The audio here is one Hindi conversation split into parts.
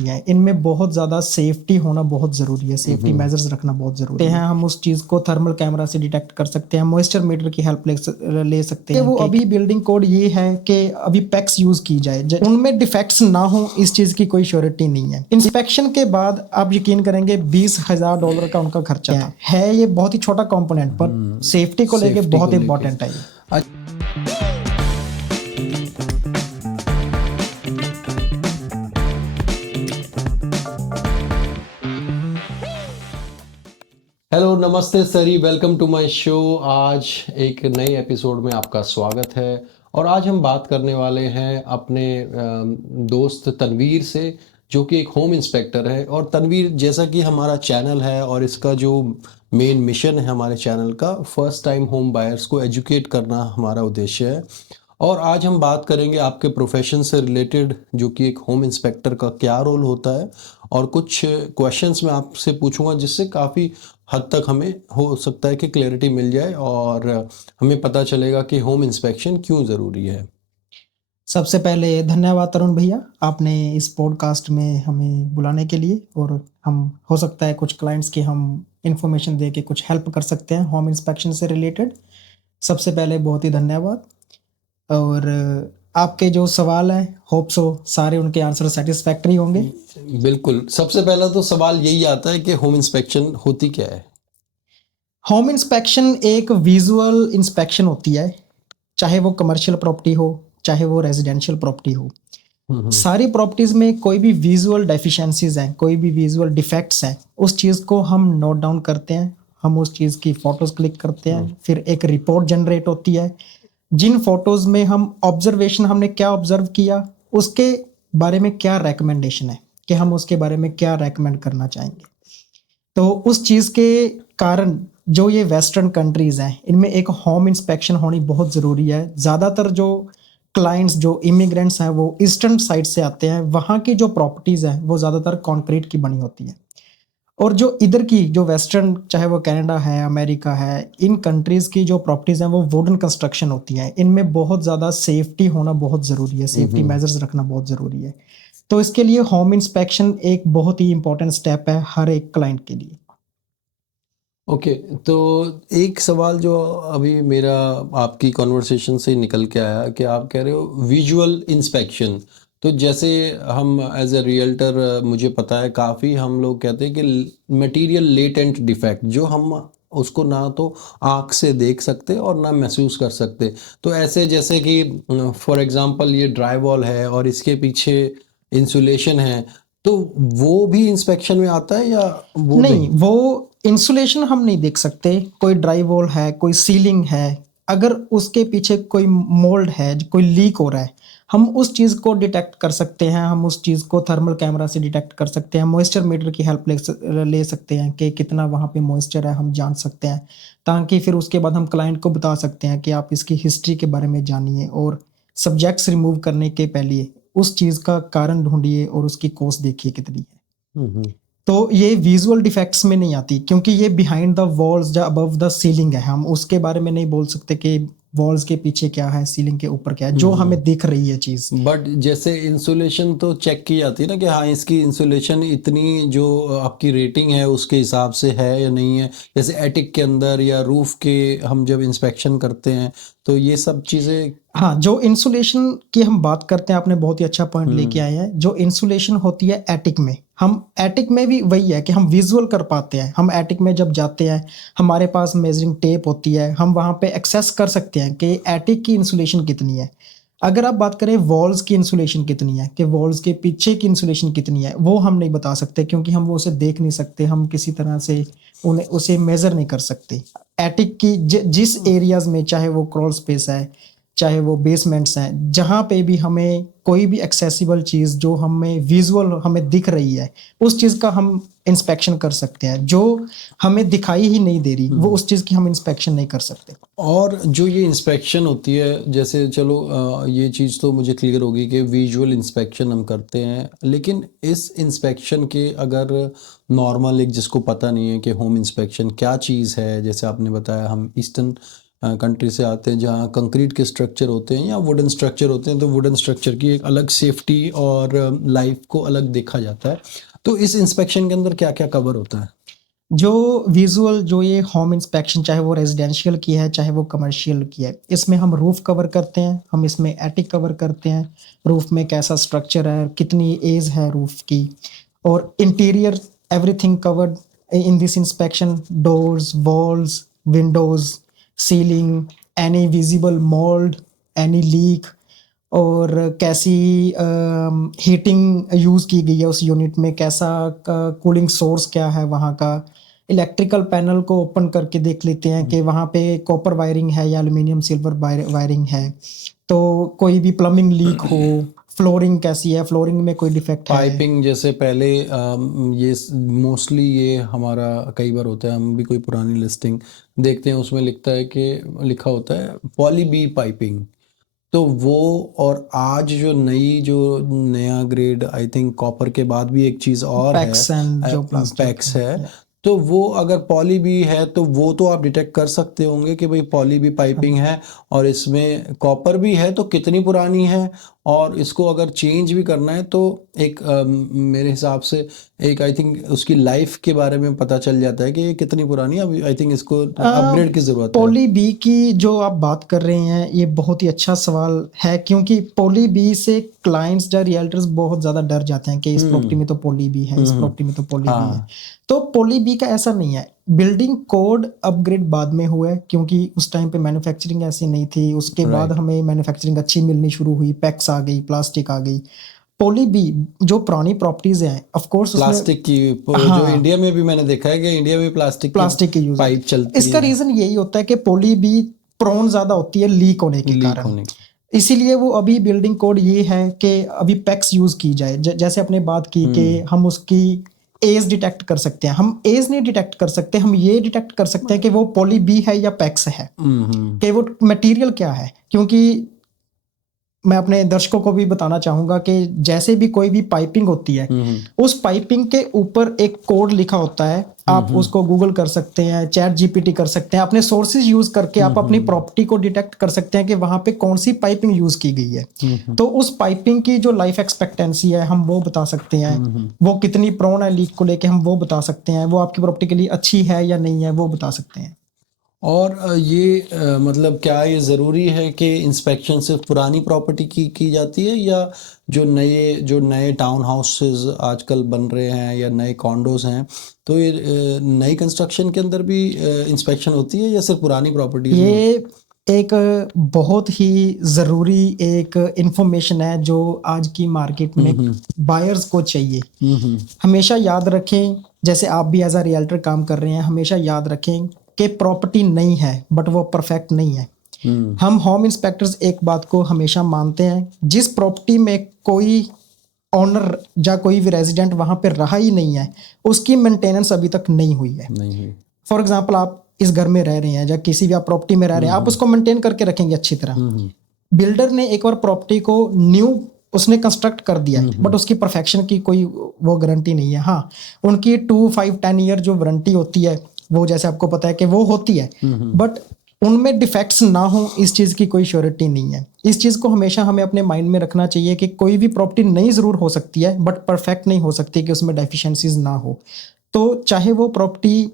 होती हैं, इनमें बहुत ज़्यादा सेफ्टी होना बहुत ज़रूरी है, सेफ्टी मेजर्स रखना बहुत ज़रूरी है। हम उस चीज़ को थर्मल कैमरा से डिटेक्ट कर सकते हैं, मॉइस्चर मीटर की हेल्प ले सकते हैं। वो अभी बिल्डिंग कोड ये है कि अभी पैक्स यूज़ की जाए, उनमें डिफेक्ट्स ना हो, इस चीज़ की कोई श्योरिटी नहीं है। इंस्पेक्शन के बाद आप यकीन करेंगे $20,000 का उनका खर्चा है। ये बहुत ही छोटा कंपोनेंट पर सेफ्टी को लेके बहुत इंपॉर्टेंट है ये। हेलो, नमस्ते सरी, वेलकम टू माय शो। आज एक नए एपिसोड में आपका स्वागत है और आज हम बात करने वाले हैं अपने दोस्त तनवीर से, जो कि एक होम इंस्पेक्टर है। और तनवीर, जैसा कि हमारा चैनल है और इसका जो मेन मिशन है हमारे चैनल का, फर्स्ट टाइम होम बायर्स को एजुकेट करना हमारा उद्देश्य है। और आज हम बात करेंगे आपके प्रोफेशन से रिलेटेड, जो कि एक होम इंस्पेक्टर का क्या रोल होता है, और कुछ क्वेश्चंस मैं आपसे पूछूंगा जिससे काफ़ी हद तक हमें हो सकता है कि क्लैरिटी मिल जाए और हमें पता चलेगा कि होम इंस्पेक्शन क्यों ज़रूरी है। सबसे पहले धन्यवाद तरुण भैया, आपने इस पॉडकास्ट में हमें बुलाने के लिए। और हम हो सकता है कुछ क्लाइंट्स की हम इंफॉर्मेशन दे के कुछ हेल्प कर सकते हैं होम इंस्पेक्शन से रिलेटेड। सबसे पहले बहुत ही धन्यवाद। और आपके जो सवाल हैं, होप सो सारे उनके आंसर सेटिस्फैक्टरी होंगे। बिल्कुल, सबसे पहला तो सवाल यही आता है कि होम इंस्पेक्शन होती क्या है। होम इंस्पेक्शन एक विजुअल इंस्पेक्शन होती है, चाहे वो कमर्शियल प्रॉपर्टी हो, चाहे वो रेजिडेंशियल प्रॉपर्टी हो। सारी प्रॉपर्टीज में कोई भी विजुअल डेफिशिएंसीज हैं, कोई भी विजुअल डिफेक्ट्स हैं, उस चीज़ को हम नोट डाउन करते हैं। हम उस चीज़ की फोटोज क्लिक करते हैं, फिर एक रिपोर्ट जनरेट होती है। जिन फोटोज में हम ऑब्जर्वेशन, हमने क्या ऑब्जर्व किया, उसके बारे में क्या रेकमेंडेशन है कि हम उसके बारे में क्या रेकमेंड करना चाहेंगे। तो उस चीज़ के कारण जो ये वेस्टर्न कंट्रीज़ हैं, इनमें एक होम इंस्पेक्शन होनी बहुत ज़रूरी है। ज़्यादातर जो क्लाइंट्स, जो इमिग्रेंट्स हैं, वो ईस्टर्न साइड से आते हैं। वहाँ की जो प्रॉपर्टीज़ हैं वो ज़्यादातर कंक्रीट की बनी होती है। और जो इधर की जो वेस्टर्न, चाहे वो कनाडा है, अमेरिका है, इन कंट्रीज़ की जो प्रॉपर्टीज़ हैं वो वुडन कंस्ट्रक्शन होती हैं। इनमें बहुत ज़्यादा सेफ्टी होना बहुत ज़रूरी है, सेफ्टी मेजर्स रखना बहुत ज़रूरी है। तो इसके लिए होम इंस्पेक्शन एक बहुत ही इंपॉर्टेंट स्टेप है हर एक क्लाइंट के लिए। ओके, तो एक सवाल जो अभी मेरा आपकी कॉन्वर्सेशन से निकल के आया कि आप कह रहे हो विजुअल इंस्पेक्शन। तो जैसे हम एज ए रियल्टर, मुझे पता है काफ़ी हम लोग कहते हैं कि मटेरियल लेटेंट डिफेक्ट, जो हम उसको ना तो आँख से देख सकते और ना महसूस कर सकते। तो ऐसे जैसे कि फॉर एग्जांपल ये ड्राई वॉल है और इसके पीछे इंसुलेशन है, तो वो भी इंस्पेक्शन में आता है या वो नहीं, वो इंसुलेशन हम नहीं देख सकते। कोई ड्राई वॉल है, कोई सीलिंग है, अगर उसके पीछे कोई मोल्ड है, कोई लीक हो रहा है, हम उस चीज़ को डिटेक्ट कर सकते हैं। हम उस चीज़ को थर्मल कैमरा से डिटेक्ट कर सकते हैं, मॉइस्चर मीटर की हेल्प ले सकते हैं कि कितना वहाँ पे मॉइस्चर है, हम जान सकते हैं। ताकि फिर उसके बाद हम क्लाइंट को बता सकते हैं कि आप इसकी हिस्ट्री के बारे में जानिए, और सब्जेक्ट्स रिमूव करने के पहले उस चीज़ का कारण ढूंढिए और उसकी कॉस्ट देखिए कितनी है। तो ये विजुअल डिफेक्ट्स में नहीं आती, क्योंकि ये बिहाइंड द वॉल्स या अबव द सीलिंग है। हम उसके बारे में नहीं बोल सकते कि वॉल्स के पीछे क्या है, सीलिंग के ऊपर क्या है, जो हमें दिख रही है चीज। बट जैसे इंसुलेशन तो चेक की जाती है ना कि हाँ, इसकी इंसुलेशन इतनी जो आपकी रेटिंग है उसके हिसाब से है या नहीं है। जैसे एटिक के अंदर या रूफ के हम जब इंस्पेक्शन करते हैं तो ये सब चीज़ें। हाँ, जो इंसुलेशन की हम बात करते हैं, आपने बहुत ही अच्छा पॉइंट लेके आए हैं। जो इंसुलेशन होती है एटिक में, हम एटिक में भी वही है कि हम विजुअल कर पाते हैं। हम एटिक में जब जाते हैं, हमारे पास मेजरिंग टेप होती है, हम वहाँ पे एक्सेस कर सकते हैं कि एटिक की इंसुलेशन कितनी है। अगर आप बात करें वॉल्स की इंसुलेशन कितनी है, कि वॉल्स के पीछे की इंसुलेशन कितनी है, वो हम नहीं बता सकते, क्योंकि हम वो उसे देख नहीं सकते। हम किसी तरह से उसे मेजर नहीं कर सकते। एटिक की जिस एरियाज में, चाहे वो क्रॉल स्पेस है, चाहे वो बेसमेंट्स हैं, जहाँ पे भी हमें कोई भी एक्सेसिबल चीज़ जो हमें विजुअल हमें दिख रही है, उस चीज़ का हम इंस्पेक्शन कर सकते हैं। जो हमें दिखाई ही नहीं दे रही, वो उस चीज़ की हम इंस्पेक्शन नहीं कर सकते। और जो ये इंस्पेक्शन होती है, जैसे चलो ये चीज़ तो मुझे क्लियर होगी कि विजुअल इंस्पेक्शन हम करते हैं, लेकिन इस इंस्पेक्शन के अगर नॉर्मल एक जिसको पता नहीं है कि होम इंस्पेक्शन क्या चीज़ है, जैसे आपने बताया हम ईस्टर्न कंट्री से आते हैं जहाँ कंक्रीट के स्ट्रक्चर होते हैं या वुडन स्ट्रक्चर होते हैं, तो वुडन स्ट्रक्चर की एक अलग सेफ्टी और लाइफ को अलग देखा जाता है। तो इस इंस्पेक्शन के अंदर क्या क्या कवर होता है? जो विजुअल जो ये होम इंस्पेक्शन, चाहे वो रेजिडेंशियल की है चाहे वो कमर्शियल की है, इसमें हम रूफ कवर करते हैं, हम इसमें एटिक कवर करते हैं, रूफ में कैसा स्ट्रक्चर है, कितनी एज है रूफ की, और interior everything covered in this inspection, doors, walls, Windows, ceiling, any visible mould, any leak, और कैसी हीटिंग यूज़ की गई है उस यूनिट में, कैसा कूलिंग सोर्स क्या है वहाँ का। इलेक्ट्रिकल पैनल को ओपन करके देख लेते हैं कि वहाँ पे कॉपर वायरिंग है या एल्युमिनियम सिल्वर वायरिंग है, तो कोई भी प्लम्बिंग लीक हो, फ्लोरिंग कैसी है, फ्लोरिंग में कोई डिफेक्ट है। पाइपिंग जैसे पहले ये मोस्टली ये हमारा कई बार होता है, हम भी कोई पुरानी लिस्टिंग देखते हैं उसमें लिखा होता है पॉली बी पाइपिंग, तो वो और आज जो नया ग्रेड आई थिंक कॉपर के बाद भी एक चीज़ और है, पैक्स एंड जो प्लास्टिक पैक्स है, तो वो अगर पॉली बी है तो वो तो आप डिटेक्ट कर सकते होंगे कि भाई पॉली बी पाइपिंग है और इसमें कॉपर भी है, तो कितनी पुरानी है, और इसको अगर चेंज भी करना है तो एक मेरे हिसाब से एक आई थिंक उसकी लाइफ के बारे में पता चल जाता है कि ये कितनी पुरानी है, अभी आई थिंक इसको अपग्रेड की ज़रूरत है। पॉली बी की जो आप बात कर रहे हैं, ये बहुत ही अच्छा सवाल है, क्योंकि पॉली बी से क्लाइंट्स या रियल्टर्स बहुत ज़्यादा डर जाते हैं कि इस प्रॉपर्टी में तो पॉली बी है, इस प्रॉपर्टी में तो पॉली बी है। तो पॉली बी का ऐसा नहीं है, बिल्डिंग कोड अपग्रेड बाद में हुआ है, क्योंकि उस टाइम पे मैन्युफैक्चरिंग ऐसी नहीं थी, उसके बाद हमें मैन्युफैक्चरिंग अच्छी मिलनी शुरू हुई, पैक्स आ गई, प्लास्टिक आ गई। पॉली बी जो पुरानी प्रॉपर्टीज हैं, ऑफ कोर्स प्लास्टिक की जो इंडिया में भी मैंने देखा है कि इंडिया में प्लास्टिक की यूज पाइप चलती है। इसका रीजन यही होता है कि पॉली बी प्रोन ज्यादा होती है लीक होने के कारण, इसीलिए वो अभी बिल्डिंग कोड ये है कि अभी पैक्स यूज की जाए। जैसे आपने बात की कि हम उसकी एज डिटेक्ट कर सकते हैं, हम एज नहीं डिटेक्ट कर सकते, हम ये डिटेक्ट कर सकते हैं कि वो पॉली बी है या पैक्स है, कि वो मटेरियल क्या है। क्योंकि मैं अपने दर्शकों को भी बताना चाहूंगा कि जैसे भी कोई भी पाइपिंग होती है, उस पाइपिंग के ऊपर एक कोड लिखा होता है, आप उसको गूगल कर सकते हैं, चैट जीपीटी कर सकते हैं, अपने सोर्सेज यूज करके आप अपनी प्रॉपर्टी को डिटेक्ट कर सकते हैं कि वहां पे कौन सी पाइपिंग यूज की गई है। तो उस पाइपिंग की जो लाइफ एक्सपेक्टेंसी है हम वो बता सकते हैं, वो कितनी प्रोन है लीक को लेके हम वो बता सकते हैं, वो आपकी प्रॉपर्टी के लिए अच्छी है या नहीं है वो बता सकते हैं। और ये मतलब क्या ये ज़रूरी है कि इंस्पेक्शन सिर्फ पुरानी प्रॉपर्टी की जाती है, या जो नए टाउन हाउसेस आजकल बन रहे हैं या नए कॉन्डोज हैं, तो ये नई कंस्ट्रक्शन के अंदर भी इंस्पेक्शन होती है या सिर्फ पुरानी प्रॉपर्टी? ये एक बहुत ही ज़रूरी एक इंफॉर्मेशन है जो आज की मार्केट में बायर्स को चाहिए। हमेशा याद रखें, जैसे आप भी एज अ रियल्टर काम कर रहे हैं, हमेशा याद रखें कि प्रॉपर्टी नहीं है बट वो परफेक्ट नहीं है। हम होम इंस्पेक्टर्स एक बात को हमेशा मानते हैं, जिस प्रॉपर्टी में कोई ऑनर या कोई भी रेजिडेंट वहां पे रहा ही नहीं है, उसकी मेंटेनेंस अभी तक नहीं हुई है। फॉर एग्जाम्पल, आप इस घर में रह रहे हैं या किसी भी आप प्रॉपर्टी में रह रहे हैं, आप उसको मेंटेन करके रखेंगे अच्छी तरह। बिल्डर ने एक बार प्रॉपर्टी को न्यू उसने कंस्ट्रक्ट कर दिया, बट उसकी परफेक्शन की कोई वो गारंटी नहीं है। हाँ, उनकी 2, 5, 10 ईयर जो वारंटी होती है, वो जैसे आपको पता है कि वो होती है, बट उनमें डिफेक्ट्स ना हो इस चीज़ की कोई श्योरिटी नहीं है। इस चीज़ को हमेशा हमें अपने माइंड में रखना चाहिए कि कोई भी प्रॉपर्टी नई ज़रूर हो सकती है बट परफेक्ट नहीं हो सकती कि उसमें डेफिशिएंसीज ना हो। तो चाहे वो प्रॉपर्टी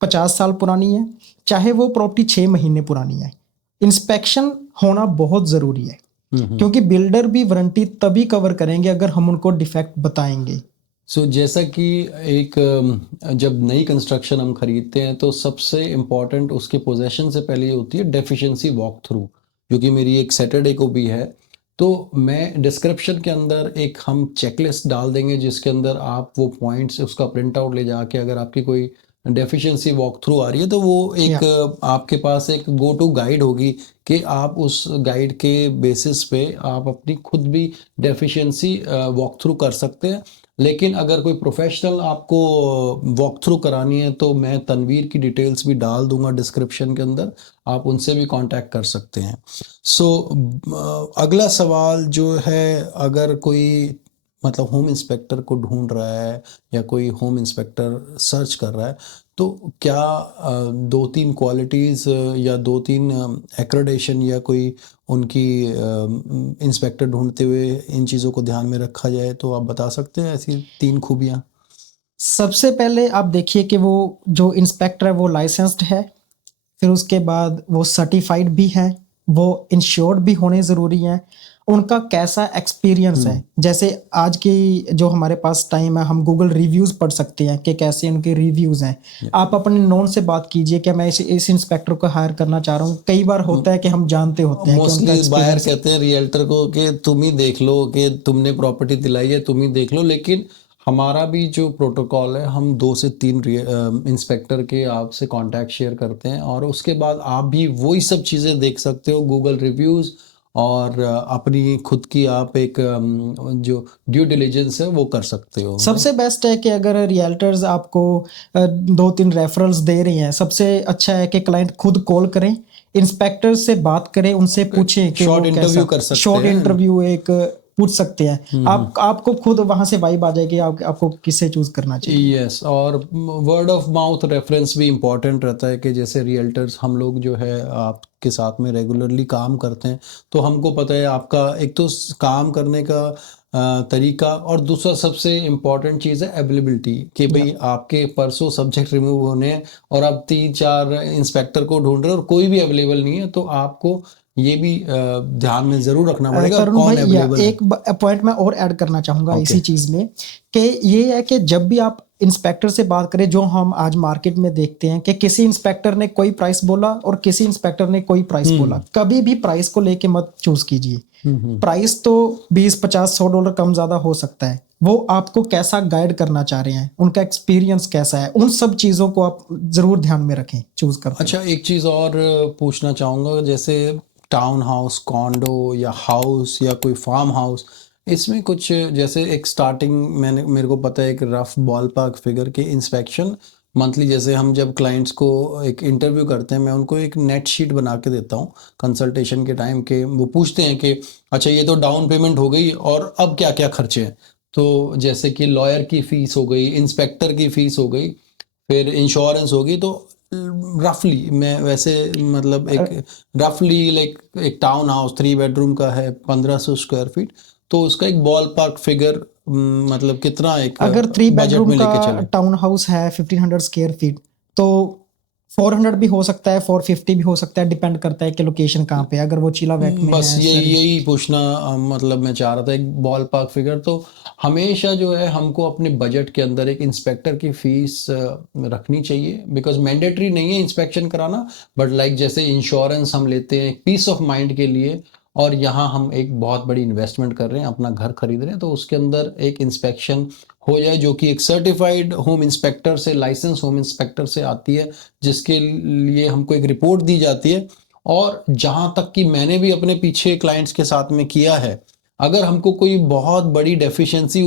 50 साल पुरानी है, चाहे वो प्रॉपर्टी 6 महीने पुरानी है, इंस्पेक्शन होना बहुत ज़रूरी है, क्योंकि बिल्डर भी वारंटी तभी कवर करेंगे अगर हम उनको डिफेक्ट बताएंगे। जैसा कि जब नई कंस्ट्रक्शन हम खरीदते हैं तो सबसे इम्पॉर्टेंट उसके पोजेशन से पहले ये होती है डेफिशिएंसी वॉक थ्रू, जो कि मेरी एक सैटरडे को भी है। तो मैं डिस्क्रिप्शन के अंदर एक हम चेकलिस्ट डाल देंगे जिसके अंदर आप वो पॉइंट्स उसका प्रिंट आउट ले जाके, अगर आपकी कोई डेफिशिएंसी वॉक थ्रू आ रही है तो वो एक आपके पास एक गो टू गाइड होगी कि आप उस गाइड के बेसिस पे आप अपनी खुद भी डेफिशिएंसी वॉक थ्रू कर सकते हैं। लेकिन अगर कोई प्रोफेशनल आपको वॉक थ्रू करानी है तो मैं तनवीर की डिटेल्स भी डाल दूंगा डिस्क्रिप्शन के अंदर, आप उनसे भी कांटेक्ट कर सकते हैं। अगला सवाल जो है, अगर कोई मतलब होम इंस्पेक्टर को ढूंढ रहा है या कोई होम इंस्पेक्टर सर्च कर रहा है, तो क्या दो तीन क्वालिटीज़ या दो तीन एक्रेडिशन या कोई उनकी इंस्पेक्टर ढूंढते हुए इन चीज़ों को ध्यान में रखा जाए, तो आप बता सकते हैं ऐसी 3 खूबियाँ? सबसे पहले आप देखिए कि वो जो इंस्पेक्टर है वो लाइसेंस्ड है, फिर उसके बाद वो सर्टिफाइड भी है, वो इंश्योर्ड भी होने ज़रूरी हैं, उनका कैसा एक्सपीरियंस है। जैसे आज की जो हमारे पास टाइम है, हम गूगल रिव्यूज़ पढ़ सकते हैं कि कैसे उनके रिव्यूज़ हैं। आप अपने नोन से बात कीजिए कि मैं इस इंस्पेक्टर को हायर करना चाह रहा हूँ। कई बार होता है कि हम जानते होते हैं कि उनका मोस्टली बायर एक्सपीरियंस कहते हैं रियल्टर को कि तुम ही देख लो, कि तुमने प्रॉपर्टी दिलाई है, तुम ही देख लो। लेकिन हमारा भी जो प्रोटोकॉल है, हम 2 से 3 इंस्पेक्टर के आपसे कांटेक्ट शेयर करते हैं, और उसके बाद आप भी वही सब चीज़ें देख सकते हो, गूगल रिव्यूज़ और अपनी खुद की आप एक जो ड्यू डिलिजेंस है वो कर सकते हो। सबसे बेस्ट है कि अगर रियल्टर्स आपको 2-3 रेफरल्स दे रही हैं, सबसे अच्छा है कि क्लाइंट खुद कॉल करें, इंस्पेक्टर से बात करें, उनसे पूछें कि शॉर्ट वो इंटरव्यू कैसा कर सकते शॉर्ट हैं। इंटरव्यू एक पूछ सकते हैं। आपको खुद वहां से वाइब आ जाएगी आपको किससे चूज करना चाहिए। यस, और वर्ड ऑफ माउथ रेफरेंस भी इम्पॉर्टेंट रहता है कि जैसे रियल्टर्स हम लोग जो है आपके साथ में रेगुलरली काम करते हैं, तो हमको पता है आपका एक तो काम करने का तरीका, और दूसरा सबसे इम्पॉर्टेंट चीज़ है अवेलेबिलिटी, कि भाई आपके परसों सब्जेक्ट रिमूव होने हैं और आप 3-4 इंस्पेक्टर को ढूंढ रहे हो और कोई भी अवेलेबल नहीं है, तो आपको ये भी ध्यान में ज़रूर रखना पड़ेगा तरुण कौन भाई, या अवेलेबल है। एक पॉइंट मैं और ऐड करना चाहूंगा ओके। इसी चीज में, कि ये है कि जब भी आप इंस्पेक्टर से बात करें, जो हम आज मार्केट में देखते हैं कि किसी इंस्पेक्टर ने कोई प्राइस बोला और किसी इंस्पेक्टर ने कोई प्राइस बोला, कभी भी प्राइस को लेके मत चूज कीजिए। प्राइस तो 20, 50, 100 डॉलर कम ज्यादा हो सकता है, वो आपको कैसा गाइड करना चाह रहे हैं, उनका एक्सपीरियंस कैसा है, उन सब चीजों को आप जरूर ध्यान में रखें चूज करते अच्छा, एक चीज़ और पूछना चाहूँगा, जैसे टाउन हाउस, कॉन्डो या हाउस या कोई फार्म हाउस, इसमें कुछ जैसे एक स्टार्टिंग मेरे को पता है एक रफ बॉल पार्क फिगर के इंस्पेक्शन मंथली, जैसे हम जब क्लाइंट्स को एक इंटरव्यू करते हैं, मैं उनको एक नेट शीट बना के देता हूँ कंसल्टेशन के टाइम के। वो पूछते हैं कि अच्छा ये तो डाउन पेमेंट हो गई, और अब क्या क्या खर्चे हैं, तो जैसे कि लॉयर की फ़ीस हो गई, इंस्पेक्टर की फ़ीस हो गई, फिर इंश्योरेंस होगी, तो रफली मैं वैसे मतलब एक रफली लाइक एक टाउन हाउस 3 बेडरूम का है 1500 स्क्वायर फीट, तो उसका एक बॉल पार्क फिगर मतलब कितना एक अगर 3 बजट बेडरूम में का लेके चले। टाउन हाउस है 1500 स्क्वायर फीट, तो 400 भी हो सकता है, 450 भी हो सकता है, डिपेंड करता है कि लोकेशन कहाँ पे है। अगर वो चिलावेट में बस है यही पूछना मतलब मैं चाह रहा था, एक बॉल पार्क फिगर। तो हमेशा जो है हमको अपने बजट के अंदर एक इंस्पेक्टर की फीस रखनी चाहिए, बिकॉज मैंडेटरी नहीं है इंस्पेक्शन कराना, बट लाइक जैसे इंश्योरेंस हम लेते हैं पीस ऑफ माइंड के लिए, और यहाँ हम एक बहुत बड़ी इन्वेस्टमेंट कर रहे हैं, अपना घर खरीद रहे हैं, तो उसके अंदर एक इंस्पेक्शन हो जाए जो कि एक सर्टिफाइड होम इंस्पेक्टर से, लाइसेंस होम इंस्पेक्टर से आती है, जिसके लिए हमको एक रिपोर्ट दी जाती है। और जहाँ तक कि मैंने भी अपने पीछे क्लाइंट्स के साथ में किया है, अगर हमको कोई बहुत बड़ी डेफिशिएंसी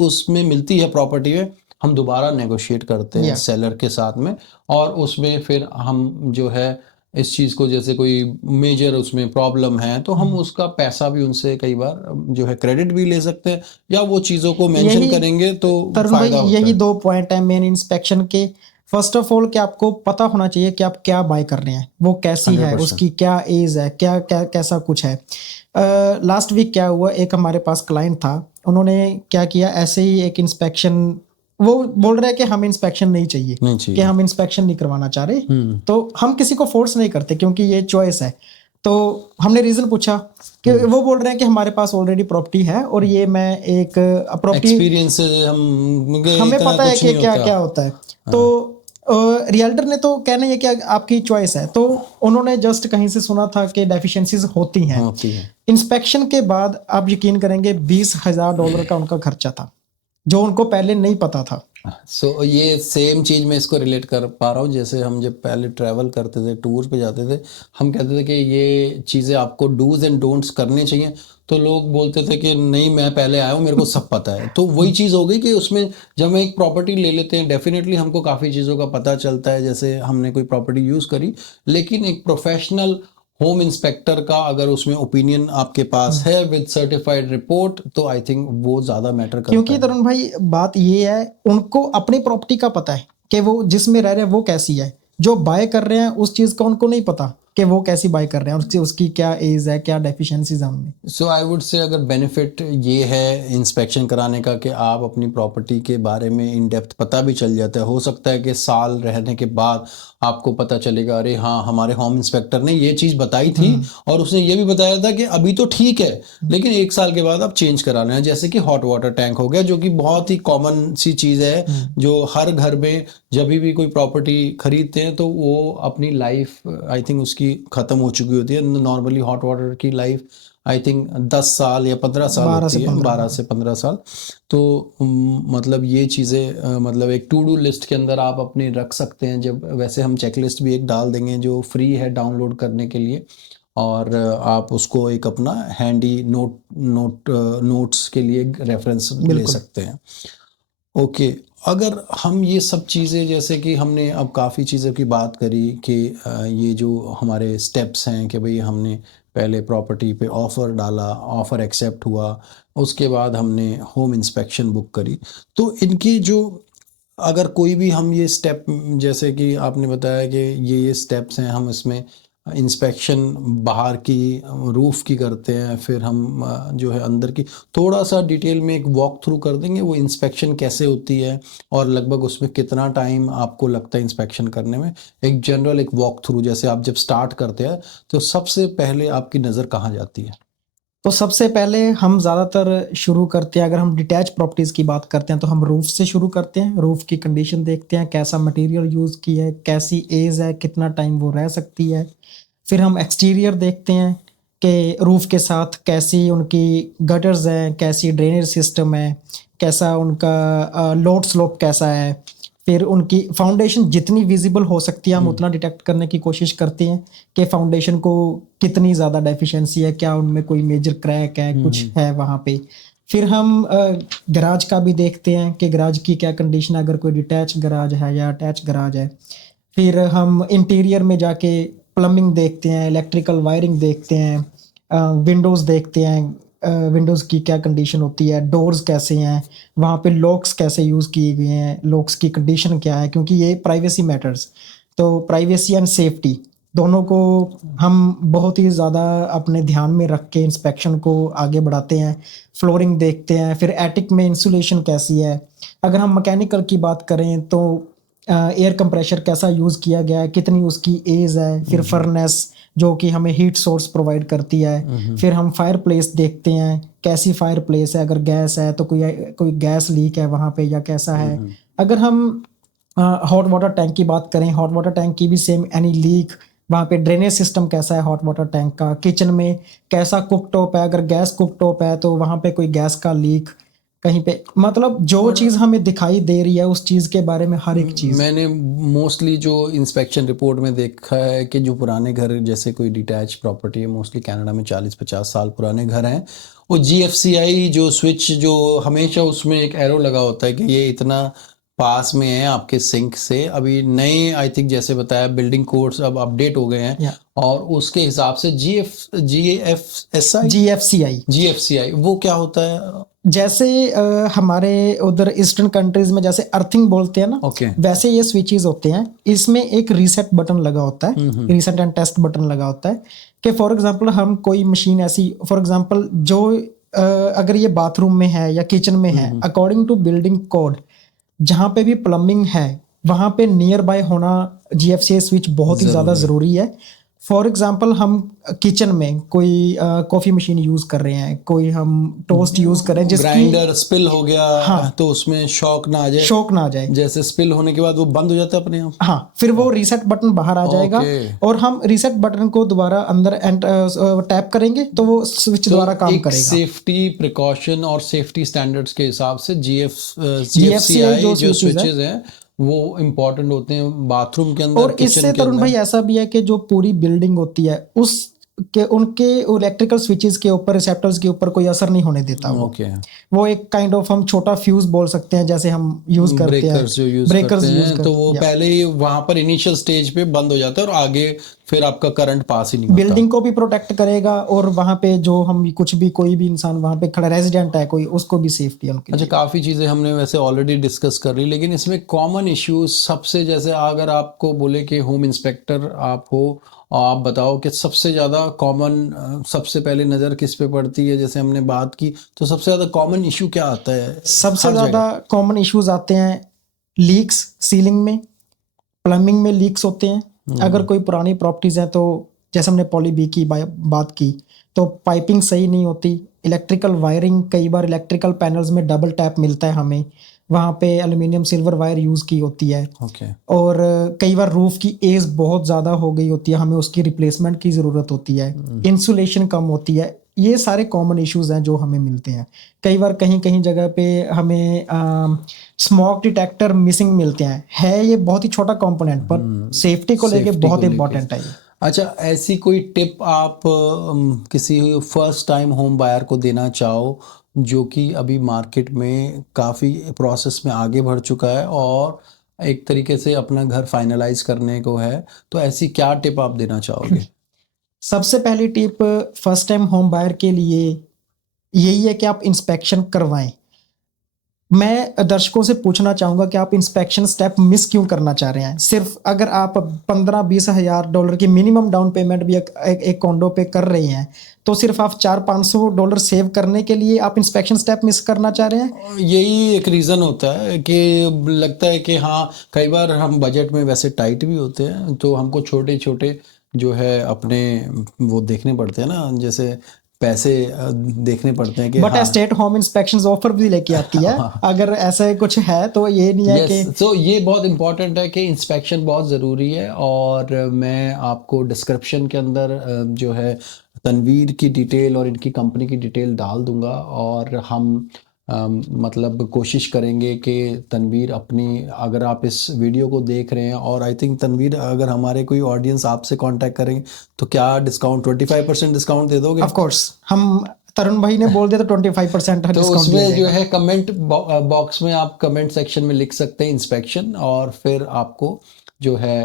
उसमें मिलती है प्रॉपर्टी में, हम दोबारा नेगोशिएट करते हैं या सेलर के साथ में, और उसमें फिर हम जो है इस चीज़ को, जैसे कोई मेजर उसमें प्रॉब्लम है, तो हम उसका पैसा भी उनसे कई बार जो है क्रेडिट भी ले सकते हैं, या वो चीज़ों को मेंशन यही करेंगे तो तरुण भाई, फायदा होता यही है। 2 पॉइंट है मेन इंस्पेक्शन के। फर्स्ट ऑफ ऑल कि आपको पता होना चाहिए कि आप क्या बाय कर रहे हैं, वो कैसी है, 100%। उसकी क्या एज है, क्या क्या कैसा कुछ है। लास्ट वीक क्या हुआ, एक हमारे पास क्लाइंट था, उन्होंने क्या किया, ऐसे ही एक इंस्पेक्शन, वो बोल रहे हैं कि हमें इंस्पेक्शन नहीं चाहिए, नहीं कि चाहिए। हम इंस्पेक्शन नहीं करवाना चाह रहे। तो हम किसी को फोर्स नहीं करते क्योंकि ये चॉइस है। तो हमने रीजन पूछा कि वो बोल रहे हैं कि हमारे पास ऑलरेडी प्रॉपर्टी है और ये मैं एक प्रॉपर्टी, एक्सपीरियंस से हम मुझे हमें इतना पता है कुछ कि नहीं क्या होता। क्या होता है। तो रियल्टर ने तो कहना है कि आपकी चॉइस है, तो उन्होंने जस्ट कहीं से सुना था कि डेफिशिएंसीज होती हैं। होती है। इंस्पेक्शन के बाद आप यकीन करेंगे $20,000 का उनका खर्चा था, जो उनको पहले नहीं पता था। सो ये सेम चीज़ मैं इसको रिलेट कर पा रहा हूँ, जैसे हम जब पहले ट्रैवल करते थे, टूर पे जाते थे, हम कहते थे कि ये चीज़ें आपको डूज एंड डोंट्स करने चाहिए, तो लोग बोलते थे कि नहीं मैं पहले आया हूँ, मेरे को सब पता है। तो वही चीज़ हो गई कि उसमें जब हम एक प्रॉपर्टी ले लेते हैं, डेफिनेटली हमको काफ़ी चीज़ों का पता चलता है, जैसे हमने कोई प्रॉपर्टी यूज़ करी, लेकिन एक प्रोफेशनल होम इंस्पेक्टर का अगर उसमें ओपिनियन आपके पास है विद सर्टिफाइड रिपोर्ट, तो आई थिंक वो ज़्यादा मैटर करता क्योंकि है। तरुण भाई बात ये है, उनको अपनी प्रॉपर्टी का पता है कि वो जिसमें रह रहे हैं वो कैसी है। जो बाय कर रहे हैं उस चीज का उनको नहीं पता कि वो कैसी बाय कर रहे हैं, उसकी क्या एज है, क्या डेफिशिएंसीज है उनमें। सो आई वुड से अगर बेनिफिट ये है इंस्पेक्शन कराने का कि आप अपनी प्रॉपर्टी के बारे में इन डेप्थ पता भी चल जाता है। हो सकता है कि साल रहने के बाद आपको पता चलेगा, अरे हाँ हमारे होम इंस्पेक्टर ने ये चीज़ बताई थी और उसने ये भी बताया था कि अभी तो ठीक है, लेकिन 1 साल के बाद आप चेंज कराना है। जैसे कि हॉट वाटर टैंक हो गया, जो कि बहुत ही कॉमन सी चीज़ है, जो हर घर में जब भी कोई प्रॉपर्टी खरीदते हैं तो वो अपनी लाइफ आई थिंक उसकी ख़त्म हो चुकी होती है। नॉर्मली हॉट वाटर की लाइफ आई थिंक 10 साल या 15 साल 12 होती से है, 15 12 से 15 साल। तो मतलब ये चीज़ें मतलब एक टू डू लिस्ट के अंदर आप अपनी रख सकते हैं। जब वैसे हम चेक लिस्ट भी एक डाल देंगे जो फ्री है डाउनलोड करने के लिए, और आप उसको एक अपना हैंडी नोट्स के लिए रेफरेंस ले बिल्कुल। सकते हैं। ओके, अगर हम ये सब चीज़ें, जैसे कि हमने अब काफ़ी चीज़ों की बात करी कि ये जो हमारे स्टेप्स हैं कि भाई हमने पहले प्रॉपर्टी पे ऑफ़र डाला, ऑफ़र एक्सेप्ट हुआ, उसके बाद हमने होम इंस्पेक्शन बुक करी, तो इनकी जो अगर कोई भी हम ये स्टेप, जैसे कि आपने बताया कि ये स्टेप्स हैं, हम इसमें इंस्पेक्शन बाहर की रूफ़ की करते हैं, फिर हम जो है अंदर की थोड़ा सा डिटेल में एक वॉक थ्रू कर देंगे वो इंस्पेक्शन कैसे होती है और लगभग उसमें कितना टाइम आपको लगता है इंस्पेक्शन करने में। एक जनरल एक वॉक थ्रू, जैसे आप जब स्टार्ट करते हैं तो सबसे पहले आपकी नज़र कहाँ जाती है? तो सबसे पहले हम ज़्यादातर शुरू करते हैं, अगर हम डिटैच प्रॉपर्टीज़ की बात करते हैं तो हम रूफ से शुरू करते हैं। रूफ की कंडीशन देखते हैं, कैसा मटेरियल यूज़ की है, कैसी एज है, कितना टाइम वो रह सकती है। फिर हम एक्सटीरियर देखते हैं कि रूफ के साथ कैसी उनकी गटर्स हैं, कैसी ड्रेनेज सिस्टम है, कैसा उनका लोड स्लोप कैसा है। फिर उनकी फाउंडेशन जितनी विजिबल हो सकती है हम उतना डिटेक्ट करने की कोशिश करते हैं कि फाउंडेशन को कितनी ज़्यादा डेफिशिएंसी है, क्या उनमें कोई मेजर क्रैक है, कुछ है वहाँ पे। फिर हम गराज का भी देखते हैं कि गराज की क्या कंडीशन है, अगर कोई डिटैच गराज है या अटैच गराज है। फिर हम इंटीरियर में जाके प्लम्बिंग देखते हैं, इलेक्ट्रिकल वायरिंग देखते हैं, विंडोज़ देखते हैं, विंडोज़ की क्या कंडीशन होती है, डोर्स कैसे हैं, वहाँ पे लॉक्स कैसे यूज़ किए गए हैं, लॉक्स की कंडीशन क्या है, क्योंकि ये प्राइवेसी मैटर्स। तो प्राइवेसी एंड सेफ्टी दोनों को हम बहुत ही ज़्यादा अपने ध्यान में रख के इंस्पेक्शन को आगे बढ़ाते हैं। फ्लोरिंग देखते हैं, फिर एटिक में इंसुलेशन कैसी है। अगर हम मैकेनिकल की बात करें तो एयर कंप्रेशर कैसा यूज़ किया गया है, कितनी उसकी एज है। फिर फर्नेस जो कि हमें हीट सोर्स प्रोवाइड करती है। फिर हम फायर प्लेस देखते हैं, कैसी फायर प्लेस है, अगर गैस है तो कोई गैस लीक है वहाँ पे या कैसा है। अगर हम हॉट वाटर टैंक की बात करें, हॉट वाटर टैंक की भी सेम, एनी लीक, वहाँ पे ड्रेनेज सिस्टम कैसा है हॉट वाटर टैंक का, किचन में कैसा कुक टॉप है, अगर गैस कुक टॉप है तो वहाँ पे कोई गैस का लीक कहीं पे, मतलब जो चीज़ हमें दिखाई दे रही है उस चीज़ के बारे में हर एक चीज़। मैंने मोस्टली जो इंस्पेक्शन रिपोर्ट में देखा है कि जो पुराने घर, जैसे कोई डिटैच प्रॉपर्टी है, मोस्टली कनाडा में 40-50 साल पुराने घर हैं, वो GFCI जो स्विच जो हमेशा उसमें एक एरो लगा होता है कि ये इतना पास में है आपके सिंक से। अभी नए आई थिंक जैसे बताया बिल्डिंग कोड्स अब अपडेट हो गए हैं, या और उसके हिसाब से GFCI वो क्या होता है? जैसे हमारे उधर ईस्टर्न कंट्रीज में जैसे अर्थिंग बोलते हैं ना, ओके। वैसे ये स्विचेस होते हैं। इसमें एक रीसेट बटन लगा होता है, रीसेट एंड टेस्ट बटन लगा होता है कि फॉर एग्जांपल हम कोई मशीन ऐसी, फॉर एग्जांपल जो अगर ये बाथरूम में है या किचन में है, अकॉर्डिंग टू बिल्डिंग कोड जहाँ पे भी प्लम्बिंग है वहाँ पे नियर बाय होना GFCI स्विच बहुत ही ज़्यादा ज़रूरी है। फॉर एग्जांपल हम किचन में कोई कॉफ़ी मशीन यूज़ कर रहे हैं, कोई हम टोस्ट यूज़ कर रहे हैं जिसकी ग्राइंडर स्पिल हो गया, हाँ, तो उसमें शॉक ना आ जाए, शॉक ना आ जाए। जैसे स्पिल होने के बाद वो बंद हो जाता है अपने आप। हाँ, फिर वो रीसेट बटन बाहर आ जाएगा और हम रीसेट बटन को दोबारा अंदर टैप करेंगे तो वो स्विच दोबारा काम करेगा। सेफ्टी प्रिकॉशन और सेफ्टी स्टैंडर्ड्स के हिसाब से GFCI GFCI जो स्विचेस हैं वो इम्पोर्टेंट होते हैं बाथरूम के अंदर, और किचन इससे के तरुण भाई अंदर। ऐसा भी है कि जो पूरी बिल्डिंग होती है उस के उनके इलेक्ट्रिकल स्विचेस के ऊपर, रिसेप्टर्स के ऊपर कोई असर नहीं होने देता वो। ओके, वो एक काइंड ऑफ हम छोटा फ्यूज बोल सकते हैं, जैसे हम यूज करते हैं ब्रेकर्स जो यूज ब्रेकर्स करते यूज हैं तो वो कर पहले ही वहां पर इनिशियल स्टेज पे बंद हो जाता है और आगे फिर आपका करंट पास ही नहीं होता। बिल्डिंग को भी प्रोटेक्ट करेगा, और वहां पे जो हम कुछ भी कोई भी इंसान वहां पे खड़ा रेजिडेंट है कोई, उसको भी सेफ्टी है उनके अच्छा, लिए। काफ़ी चीज़ें हमने वैसे ऑलरेडी डिस्कस कर ली, लेकिन इसमें कॉमन इश्यूज सबसे, जैसे अगर आपको बोले कि होम इंस्पेक्टर आप हो, आप बताओ कि सबसे ज़्यादा कॉमन, सबसे पहले नज़र किस पे पड़ती है? जैसे हमने बात की तो सबसे ज़्यादा कॉमन इशू क्या आता है सबसे हर ज्यादा जगह? कॉमन इश्यूज आते हैं लीक्स, सीलिंग में, प्लम्बिंग में लीक्स होते हैं। अगर कोई पुरानी प्रॉपर्टीज हैं तो जैसे हमने पॉली बी की बात की, तो पाइपिंग सही नहीं होती। इलेक्ट्रिकल वायरिंग, कई बार इलेक्ट्रिकल पैनल्स में डबल टैप मिलता है हमें, वहाँ पे एल्युमिनियम सिल्वर वायर यूज़ की होती है। ओके, और कई बार रूफ की एज बहुत ज़्यादा हो गई होती है, हमें उसकी रिप्लेसमेंट की ज़रूरत होती है। इंसुलेशन कम होती है। ये सारे कॉमन इश्यूज हैं जो हमें मिलते हैं। कई बार कहीं कहीं जगह पे हमें स्मोक डिटेक्टर मिसिंग मिलते हैं। है ये बहुत ही छोटा कंपोनेंट, पर सेफ्टी को लेके सेफ्टी बहुत को लेके। इंपॉर्टेंट है ये। अच्छा, ऐसी कोई टिप आप किसी फर्स्ट टाइम होम बायर को देना चाहो, जो कि अभी मार्केट में काफ़ी प्रोसेस में आगे बढ़ चुका है और एक तरीके से अपना घर फाइनलाइज करने को है, तो ऐसी क्या टिप आप देना चाहोगे? सबसे पहली tip first time home buyer के लिए यही है कि आप इंस्पेक्शन करवाएं। मैं दर्शकों से पूछना चाहूंगा कि आप इंस्पेक्शन स्टेप मिस क्यों करना चाह रहे हैं। सिर्फ अगर आप 15-20 हजार डॉलर की मिनिमम डाउन पेमेंट भी एक कॉन्डो पे कर रहे हैं, तो सिर्फ आप $400-500 सेव करने के लिए आप इंस्पेक्शन स्टेप मिस करना चाह रहे हैं। और यही एक रीज़न होता है कि लगता है कि हाँ, कई बार हम बजट में वैसे टाइट भी होते हैं, तो हमको छोटे छोटे जो है अपने वो देखने पड़ते हैं ना, जैसे पैसे देखने पड़ते हैं कि बट हाँ। स्टेट होम इंस्पेक्शन ऑफर भी लेके आती है। अगर ऐसा कुछ है तो ये नहीं है यस, कि तो ये बहुत इंपॉर्टेंट है कि इंस्पेक्शन बहुत ज़रूरी है। और मैं आपको डिस्क्रिप्शन के अंदर जो है तनवीर की डिटेल और इनकी कंपनी की डिटेल डाल दूंगा, और हम मतलब कोशिश करेंगे कि तनवीर अपनी, अगर आप इस वीडियो को देख रहे हैं और आई थिंक तनवीर, अगर हमारे कोई ऑडियंस आपसे कांटेक्ट करेंगे तो क्या डिस्काउंट 25% डिस्काउंट दे दोगे? ऑफ कोर्स हम तरुण भाई ने बोल दिया तो 25% तो डिस्काउंट दिया उसमें जो जाएगा। है कमेंट बॉक्स में आप कमेंट सेक्शन में लिख सकते हैं इंस्पेक्शन, और फिर आपको जो है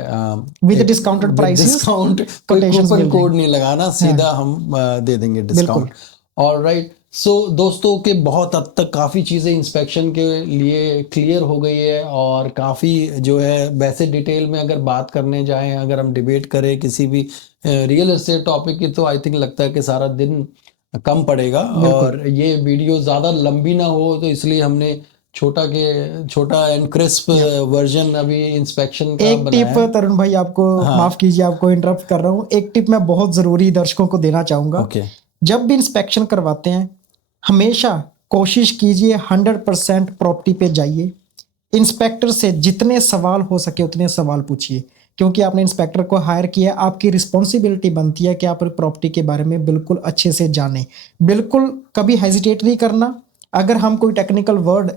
विद डिस्काउंटेड प्राइसेस डिस्काउंट, कोई कोटेशंस कूपन मिल कोड जाएंगे। नहीं लगाना, सीधा हम दे देंगे बिल्कुल। डिस्काउंट। और राइट, सो दोस्तों के बहुत हद तक काफ़ी चीज़ें इंस्पेक्शन के लिए क्लियर हो गई है, और काफ़ी जो है वैसे डिटेल में अगर बात करने जाएं, अगर हम डिबेट करें किसी भी रियल एस्टेट टॉपिक की, तो आई थिंक लगता है कि सारा दिन कम पड़ेगा, और ये वीडियो ज़्यादा लंबी ना हो, तो इसलिए हमने छोटा एंड क्रिस्प वर्जन अभी इंस्पेक्शन का एक टिप बनाया है। तरुण भाई, आपको हाँ, माफ कीजिए, आपको इंटरप्ट कर रहा हूँ। एक टिप मैं बहुत जरूरी दर्शकों को देना चाहूंगा। ओके, जब भी इंस्पेक्शन करवाते हैं, हमेशा कोशिश कीजिए 100% प्रॉपर्टी पे जाइए। इंस्पेक्टर से जितने सवाल हो सके उतने सवाल पूछिए, क्योंकि आपने इंस्पेक्टर को हायर किया, आपकी रिस्पॉन्सिबिलिटी बनती है कि आप प्रॉपर्टी के बारे में बिल्कुल अच्छे से जानें। बिल्कुल कभी हेजिटेट नहीं करना। अगर हम कोई टेक्निकल वर्ड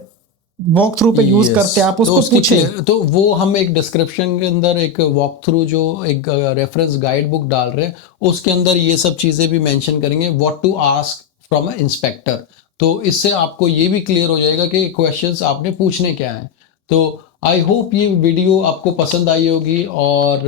वॉक थ्रू पे यूज यस, करते हैं, आप तो उसको उसकी पूछें। तो वो हम एक डिस्क्रिप्शन के अंदर एक वॉक थ्रू, जो एक रेफरेंस गाइड बुक डाल रहे हैं, उसके अंदर ये सब चीज़ें भी मेंशन करेंगे, what to ask from a inspector. तो इससे आपको ये भी क्लियर हो जाएगा कि क्वेश्चंस आपने पूछने क्या हैं। तो आई होप ये वीडियो आपको पसंद आई होगी, और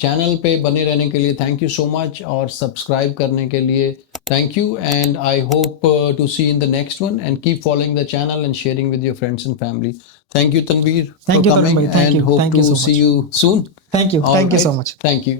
चैनल पे बने रहने के लिए थैंक यू सो मच, और सब्सक्राइब करने के लिए thank you, and I hope to see you in the next one, and keep following the channel and sharing with your friends and family. Thank you, Tanveer, for thank you Tarun coming, भाई, thank and you, hope thank you to so see much. you soon. Thank you, All thank you so right, much. thank you.